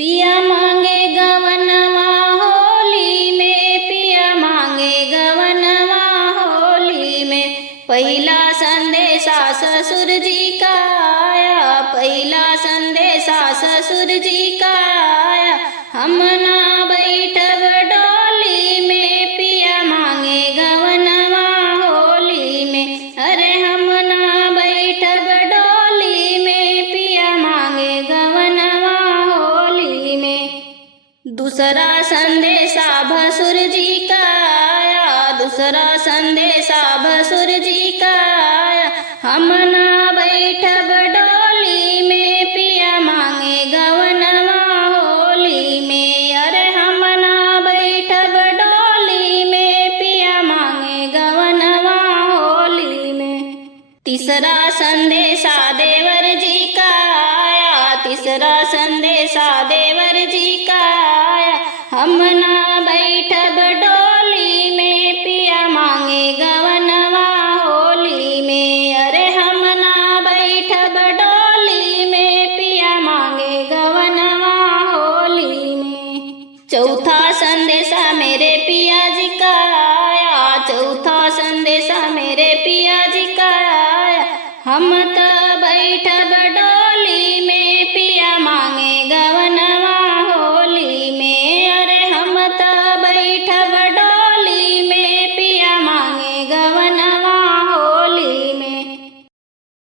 पिया मांगे गवनवा होली में, पिया मांगे गवनवा होली में। पहिला संदेशा ससुर जी का आया, पहिला संदेशा ससुर जी का आया। हम ना बैठब डोली में, पिया मांगे गवनवा होली में। अरे हम ना बैठब डोली में, पिया मांगे गवनवा होली में। दूसरा संदेशा भसुर जी का आया, दूसरा संदेशा भसुर जी का आया। हम ना बैठब डोली में, पिया मांगे गवनवा होली में। अरे हम ना बैठब डोली में, पिया मांगे गवनवा होली में। तीसरा संदेशा